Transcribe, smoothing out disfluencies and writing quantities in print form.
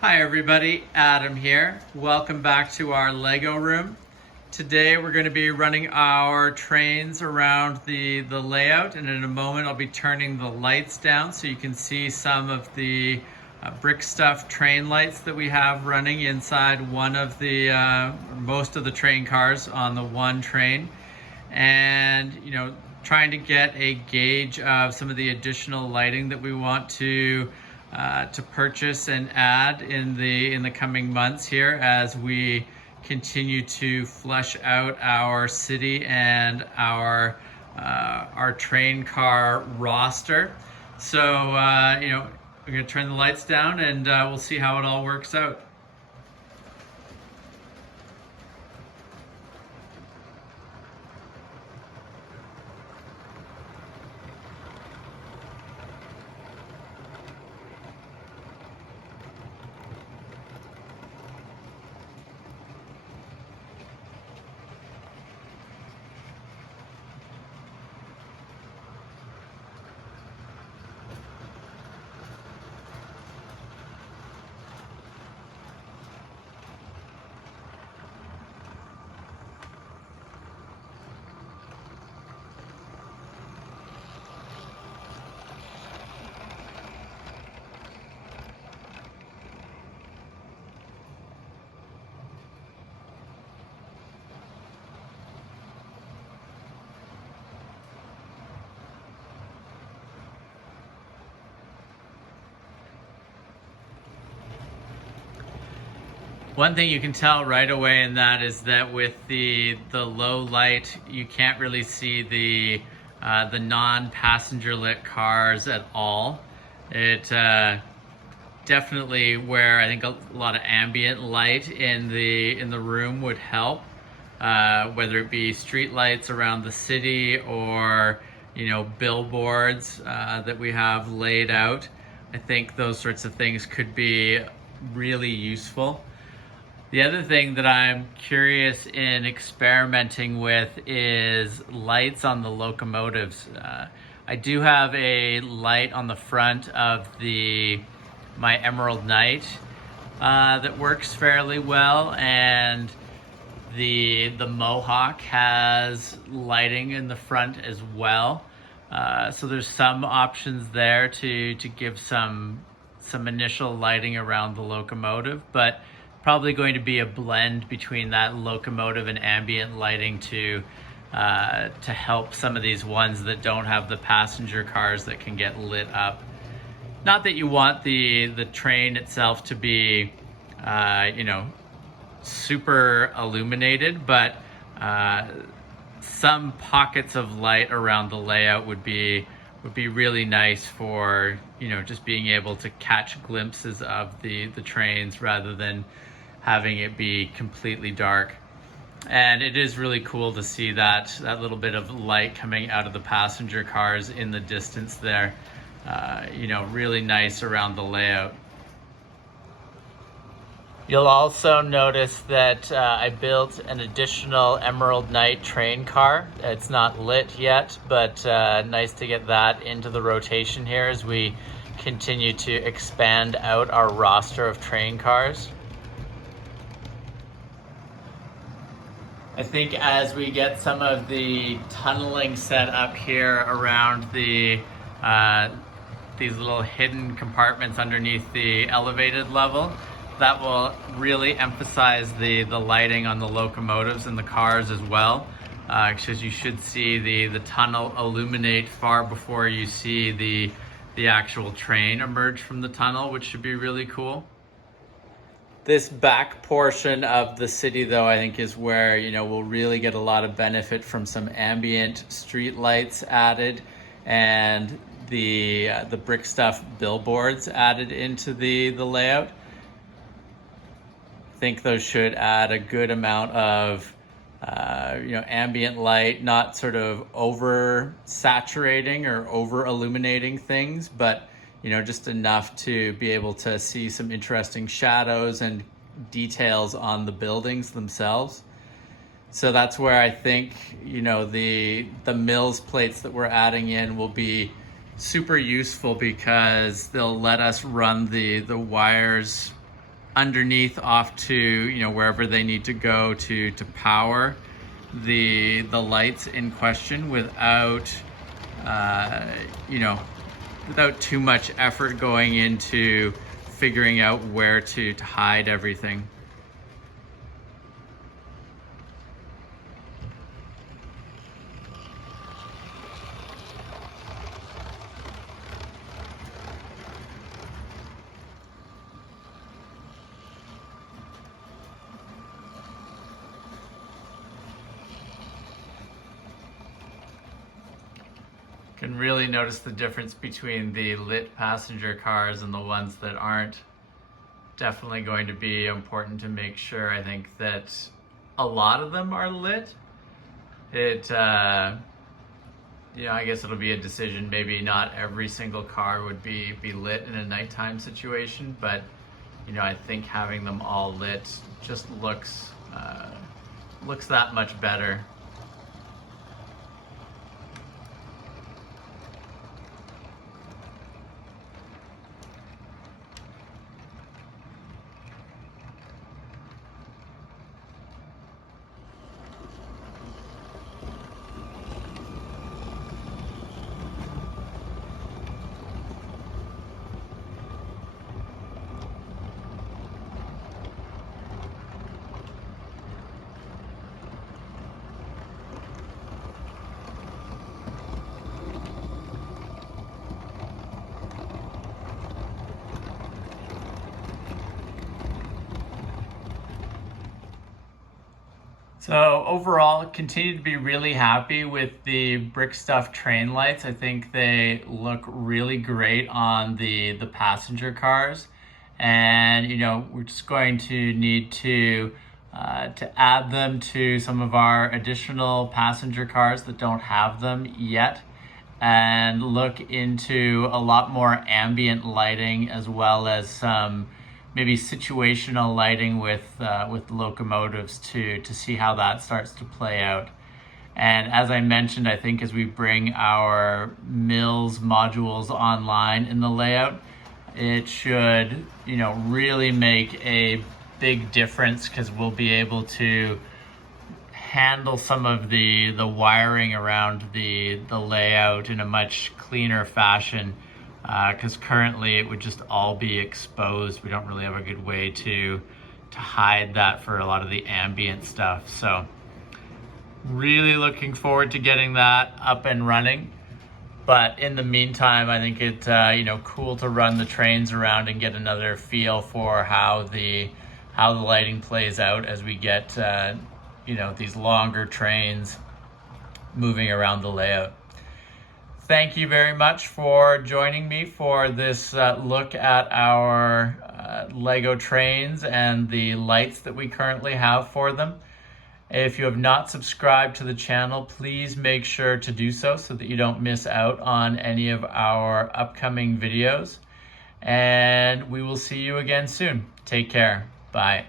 Hi everybody, Adam here. Welcome back to our Lego room. Today we're going to be running our trains around the layout, and in a moment I'll be turning the lights down so you can see some of the brick stuff train lights that we have running inside one of the most of the train cars on the one train. And trying to get a gauge of some of the additional lighting that we want to purchase and add in the coming months here as we continue to flesh out our city and our train car roster. So we're going to turn the lights down and we'll see how it all works out. One thing you can tell right away in that is that with the low light, you can't really see the non-passenger lit cars at all. It definitely where I think a lot of ambient light in the room would help, whether it be street lights around the city or billboards that we have laid out. I think those sorts of things could be really useful. The other thing that I'm curious in experimenting with is lights on the locomotives. I do have a light on the front of my Emerald Knight that works fairly well, and the Mohawk has lighting in the front as well. So there's some options there to give some initial lighting around the locomotive, but probably going to be a blend between that locomotive and ambient lighting to help some of these ones that don't have the passenger cars that can get lit up. Not that you want the train itself to be super illuminated, but some pockets of light around the layout would be really nice for just being able to catch glimpses of the trains rather than having it be completely dark. And it is really cool to see that little bit of light coming out of the passenger cars in the distance there. Really nice around the layout. You'll also notice that I built an additional Emerald Knight train car. It's not lit yet, but nice to get that into the rotation here as we continue to expand out our roster of train cars. I think as we get some of the tunneling set up here around these little hidden compartments underneath the elevated level, that will really emphasize the lighting on the locomotives and the cars as well, because you should see the tunnel illuminate far before you see the actual train emerge from the tunnel, which should be really cool. This back portion of the city, though, I think is where we'll really get a lot of benefit from some ambient street lights added and the brick stuff billboards added into the layout. I think those should add a good amount of ambient light, not sort of over saturating or over illuminating things, but just enough to be able to see some interesting shadows and details on the buildings themselves. So that's where I think, the mills plates that we're adding in will be super useful because they'll let us run the wires underneath off to, you know, wherever they need to go to power the lights in question without, you know, without too much effort going into figuring out where to hide everything. Can really notice the difference between the lit passenger cars and the ones that aren't. Definitely going to be important to make sure, I think, that a lot of them are lit. It, you know, I guess it'll be a decision. Maybe not every single car would be lit in a nighttime situation, but, you know, I think having them all lit just looks that much better. So overall, continue to be really happy with the brick stuff train lights. I think they look really great on the passenger cars. And, you know, we're just going to need to add them to some of our additional passenger cars that don't have them yet, and look into a lot more ambient lighting, as well as some maybe situational lighting with locomotives to see how that starts to play out. And as I mentioned, I think as we bring our mills modules online in the layout, it should, you know, really make a big difference, because we'll be able to handle some of the wiring around the layout in a much cleaner fashion, because currently it would just all be exposed. We don't really have a good way to hide that for a lot of the ambient stuff. So really looking forward to getting that up and running. But in the meantime, I think it's you know, cool to run the trains around and get another feel for how the lighting plays out as we get you know, these longer trains moving around the layout. Thank you very much for joining me for this look at our Lego trains and the lights that we currently have for them. If you have not subscribed to the channel, please make sure to do so that you don't miss out on any of our upcoming videos. And we will see you again soon. Take care. Bye.